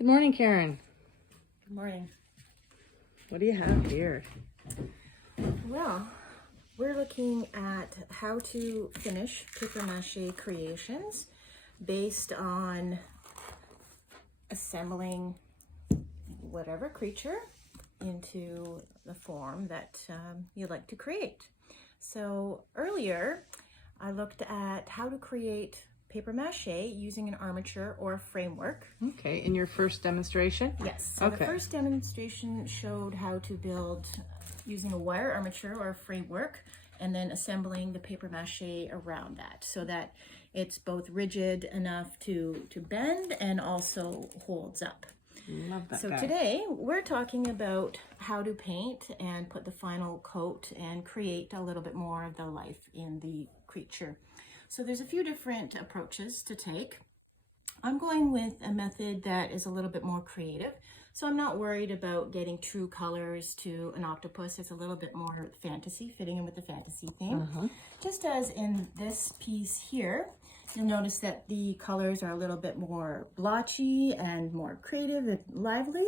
Good morning, Karen. Good morning. What do you have here? Well, we're looking at how to finish paper mache creations based on assembling whatever creature into the form that you'd like to create. So earlier, I looked at how to create paper mache using an armature or a framework. Okay, in your first demonstration? Yes, so the first demonstration showed how to build using a wire armature or a framework and then assembling the paper mache around that so that it's both rigid enough to bend and also holds up. Love that So guy. today we're talking about how to paint and put the final coat and create a little bit more of the life in the creature. So there's a few different approaches to take. I'm going with a method that is a little bit more creative. So I'm not worried about getting true colors to an octopus. It's a little bit more fantasy, fitting in with the fantasy theme. Just as in this piece here, you'll notice that the colors are a little bit more blotchy and more creative and lively.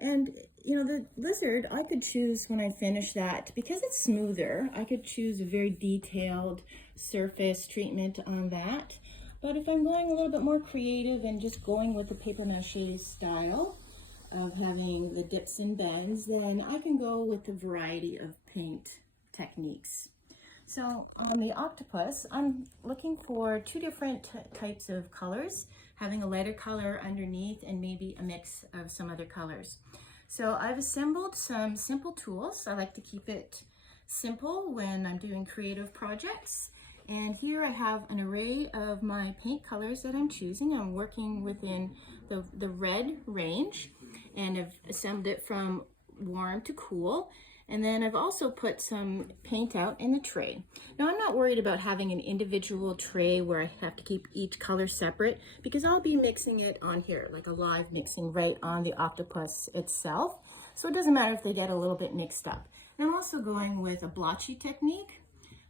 And you know, the lizard, I could choose when I finish that, because it's smoother, I could choose a very detailed surface treatment on that. But if I'm going a little bit more creative and just going with the paper mache style of having the dips and bends, then I can go with a variety of paint techniques. So on the octopus, I'm looking for two different types of colors, having a lighter color underneath and maybe a mix of some other colors. So I've assembled some simple tools. I like to keep it simple when I'm doing creative projects. And here I have an array of my paint colors that I'm choosing. I'm working within the red range, and I've assembled it from warm to cool. And then I've also put some paint out in the tray. Now I'm not worried about having an individual tray where I have to keep each color separate, because I'll be mixing it on here, like a live mixing right on the octopus itself. So it doesn't matter if they get a little bit mixed up. And I'm also going with a blotchy technique.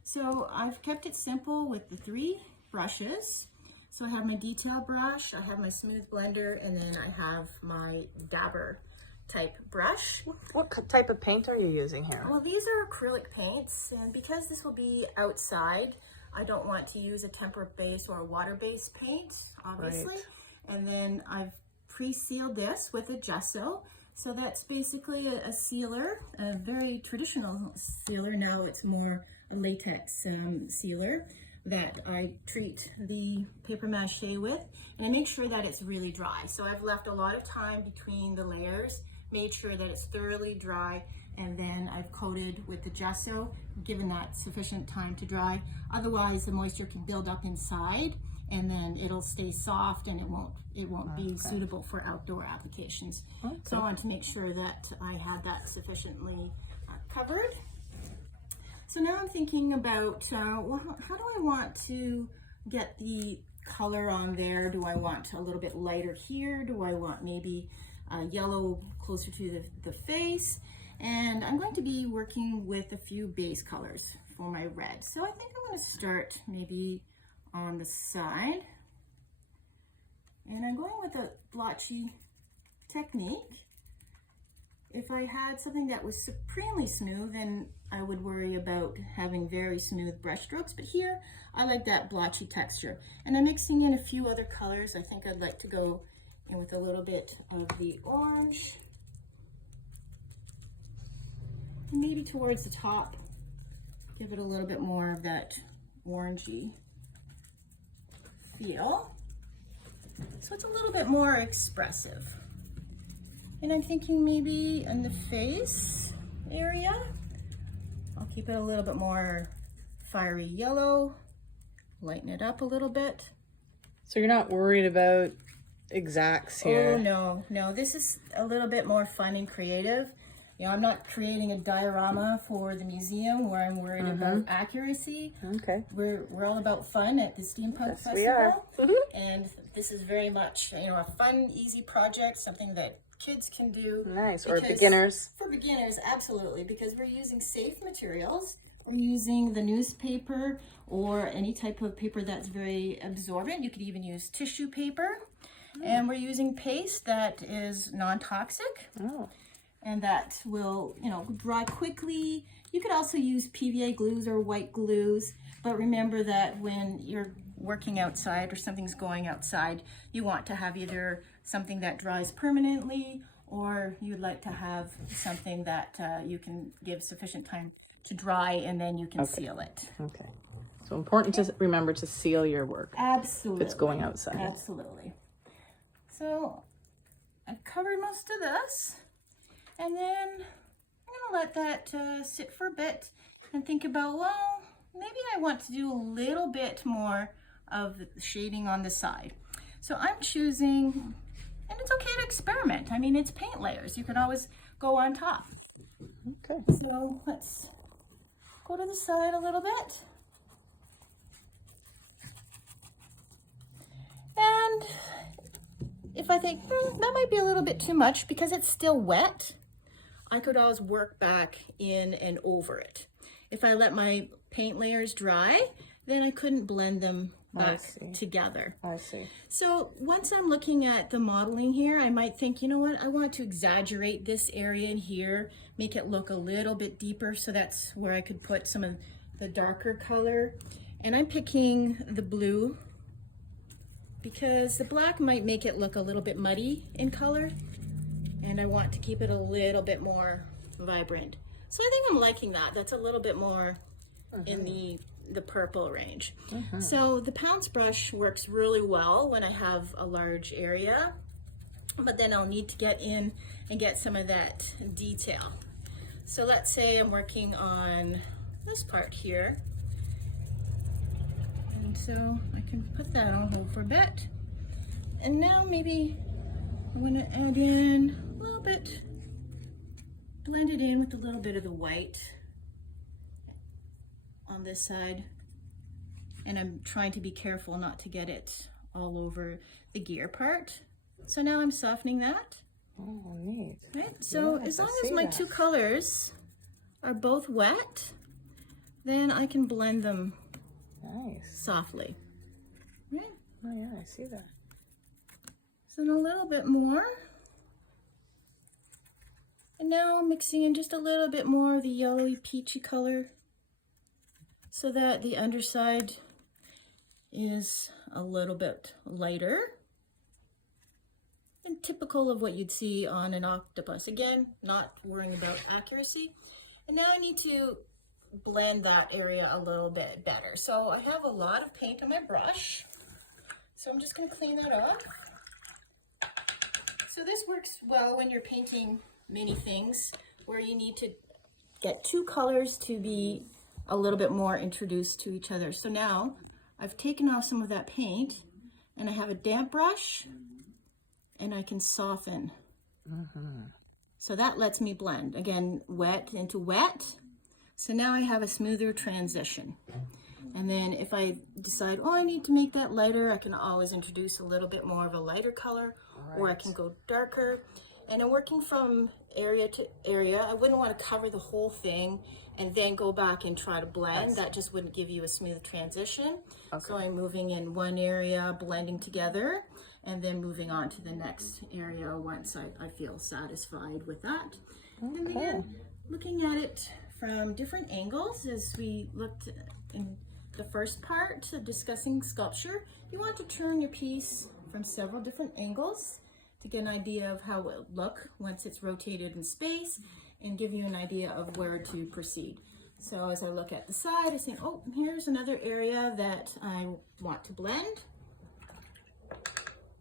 So I've kept it simple with the 3 brushes. So I have my detail brush, I have my smooth blender, and then I have my dabber type brush. What type of paint are you using here? Well, these are acrylic paints, and because this will be outside, I don't want to use a temper base or a water-based paint, obviously. Right. And then I've pre-sealed this with a gesso. So that's basically a sealer, a very traditional sealer. Now it's more a latex sealer that I treat the paper mache with, and I make sure that it's really dry. So I've left a lot of time between the layers, made sure that it's thoroughly dry, and then I've coated with the gesso, given that sufficient time to dry. Otherwise, the moisture can build up inside, and then it'll stay soft, and it won't be suitable for outdoor applications. So I wanted to make sure that I had that sufficiently covered. So now I'm thinking about, well, how do I want to get the color on there? Do I want a little bit lighter here? Do I want maybe yellow closer to the face? And I'm going to be working with a few base colors for my red. So I think I'm going to start maybe on the side. And I'm going with a blotchy technique. If I had something that was supremely smooth, then I would worry about having very smooth brush strokes. But here, I like that blotchy texture. And I'm mixing in a few other colors. I think I'd like to go in with a little bit of the orange. And maybe towards the top, give it a little bit more of that orangey feel. So it's a little bit more expressive. And I'm thinking maybe in the face area, I'll keep it a little bit more fiery yellow, lighten it up a little bit. So you're not worried about exacts here? Oh, no, this is a little bit more fun and creative. You know, I'm not creating a diorama for the museum where I'm worried about accuracy. Okay. We're all about fun at the Steampunk Festival. We are. And this is very much, you know, a fun, easy project, something that kids can do. Nice, or beginners. For beginners, absolutely, because we're using safe materials. We're using the newspaper or any type of paper that's very absorbent. You could even use tissue paper. And we're using paste that is non-toxic. Oh. And that will, you know, dry quickly. You could also use PVA glues or white glues, but remember that when you're working outside or something's going outside, you want to have either something that dries permanently, or you'd like to have something that you can give sufficient time to dry, and then you can seal it. Okay. So important to remember to seal your work. Absolutely. If it's going outside. Absolutely. So I've covered most of this. And then I'm gonna let that sit for a bit and think about, well, maybe I want to do a little bit more of the shading on the side. So I'm choosing, and it's okay to experiment. I mean, it's paint layers. You can always go on top. Okay. So let's go to the side a little bit. And if I think, that might be a little bit too much because it's still wet, I could always work back in and over it. If I let my paint layers dry, then I couldn't blend them back together. I see. So once I'm looking at the modeling here, I might think, you know what, I want to exaggerate this area in here, make it look a little bit deeper. So that's where I could put some of the darker color. And I'm picking the blue because the black might make it look a little bit muddy in color. And I want to keep it a little bit more vibrant. So I think I'm liking that. That's a little bit more in the purple range. So the pounce brush works really well when I have a large area, but then I'll need to get in and get some of that detail. So let's say I'm working on this part here. And so I can put that on hold for a bit. And now maybe I'm going to add in a little bit, blend it in with a little bit of the white on this side. And I'm trying to be careful not to get it all over the gear part. So now I'm softening that. Oh, neat. Right? So Yes, as long I as see my that. two colors are both wet, then I can blend them Nice. softly. Right? Oh yeah, I see that. So then a little bit more. And now I'm mixing in just a little bit more of the yellowy peachy color so that the underside is a little bit lighter and typical of what you'd see on an octopus. Again, not worrying about accuracy. And now I need to blend that area a little bit better. So I have a lot of paint on my brush. So I'm just going to clean that off. So this works well when you're painting many things where you need to get two colors to be a little bit more introduced to each other. So now I've taken off some of that paint and I have a damp brush and I can soften. So that lets me blend. Again, wet into wet. So now I have a smoother transition. And then if I decide, oh, I need to make that lighter, I can always introduce a little bit more of a lighter color, or I can go darker. And I'm working from area to area. I wouldn't want to cover the whole thing and then go back and try to blend. That just wouldn't give you a smooth transition. So I'm moving in one area, blending together, and then moving on to the next area once I feel satisfied with that. And again, looking at it from different angles, as we looked in the first part of discussing sculpture, you want to turn your piece from several different angles to get an idea of how it will look once it's rotated in space and give you an idea of where to proceed. So as I look at the side, I think, oh, here's another area that I want to blend.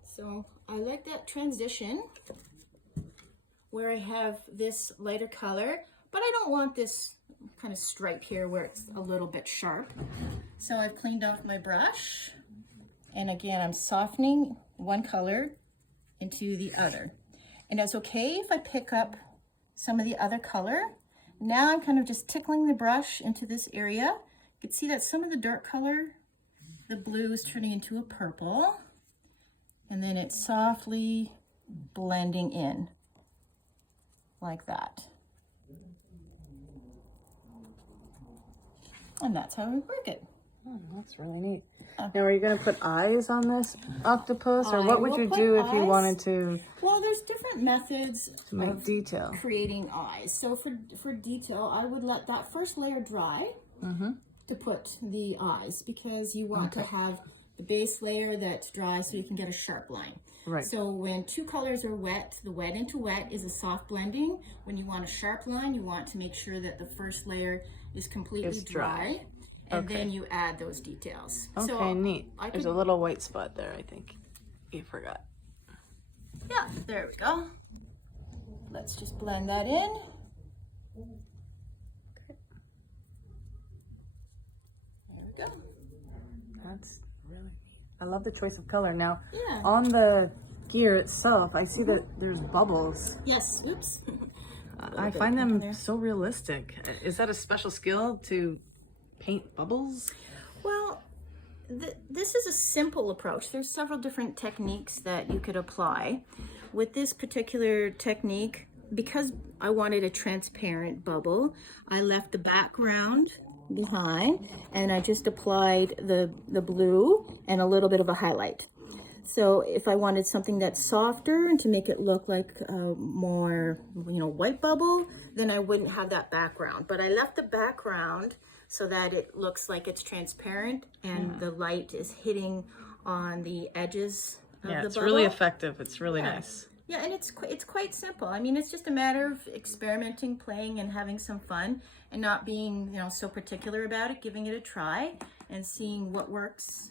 So I like that transition where I have this lighter color, but I don't want this kind of stripe here where it's a little bit sharp. So I've cleaned off my brush. And again, I'm softening one color into the other. And that's okay if I pick up some of the other color. Now I'm kind of just tickling the brush into this area. You can see that some of the dark color, the blue, is turning into a purple. And then it's softly blending in like that. And that's how we work it. Oh, that's really neat. Now, are you going to put eyes on this octopus, or what would you do if you wanted to? Well, there's different methods make detail. Creating eyes. So for detail, I would let that first layer dry to put the eyes, because you want to have the base layer that's dry so you can get a sharp line. Right. So when two colors are wet, the wet into wet is a soft blending. When you want a sharp line, you want to make sure that the first layer is completely dry. And then you add those details. Okay, so neat. There's a little white spot there, I think. You forgot. Yeah, there we go. Let's just blend that in. Okay. There we go. That's really neat. I love the choice of color. Now, on the gear itself, I see that there's bubbles. Yes, oops. I find them so realistic. Is that a special skill to paint bubbles? Well, this is a simple approach. There's several different techniques that you could apply. With this particular technique, because I wanted a transparent bubble, I left the background behind and I just applied the blue and a little bit of a highlight. So if I wanted something that's softer and to make it look like a more, white bubble, then I wouldn't have that background. But I left the background so that it looks like it's transparent and the light is hitting on the edges of the bubble. It's really effective. It's really nice. Yeah, and it's quite simple. I mean, it's just a matter of experimenting, playing, and having some fun, and not being, so particular about it, giving it a try and seeing what works,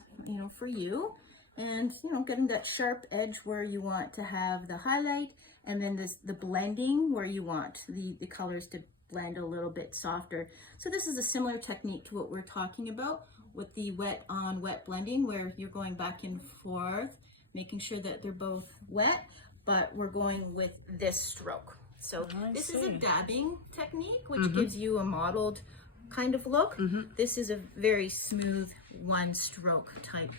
for you. And, getting that sharp edge where you want to have the highlight, and then the blending where you want the colors to blend a little bit softer. So this is a similar technique to what we're talking about with the wet on wet blending, where you're going back and forth, making sure that they're both wet, but we're going with this stroke. So this is a dabbing technique, which gives you a mottled kind of look. This is a very smooth one stroke type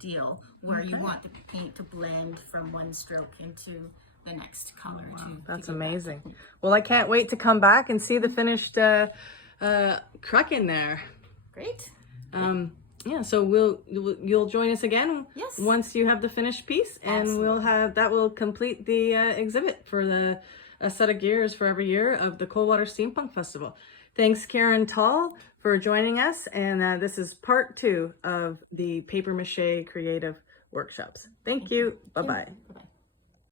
deal, where you want the paint to blend from one stroke into the next color. That's amazing. Well, I can't wait to come back and see the finished crack in there. Great. Yeah, so you'll join us again once you have the finished piece, and that will complete the exhibit for a set of gears for every year of the Coldwater Steampunk Festival. Thanks, Karen Taul, for joining us, and this is part 2 of the paper mache creative workshops. Thank you. Bye-bye.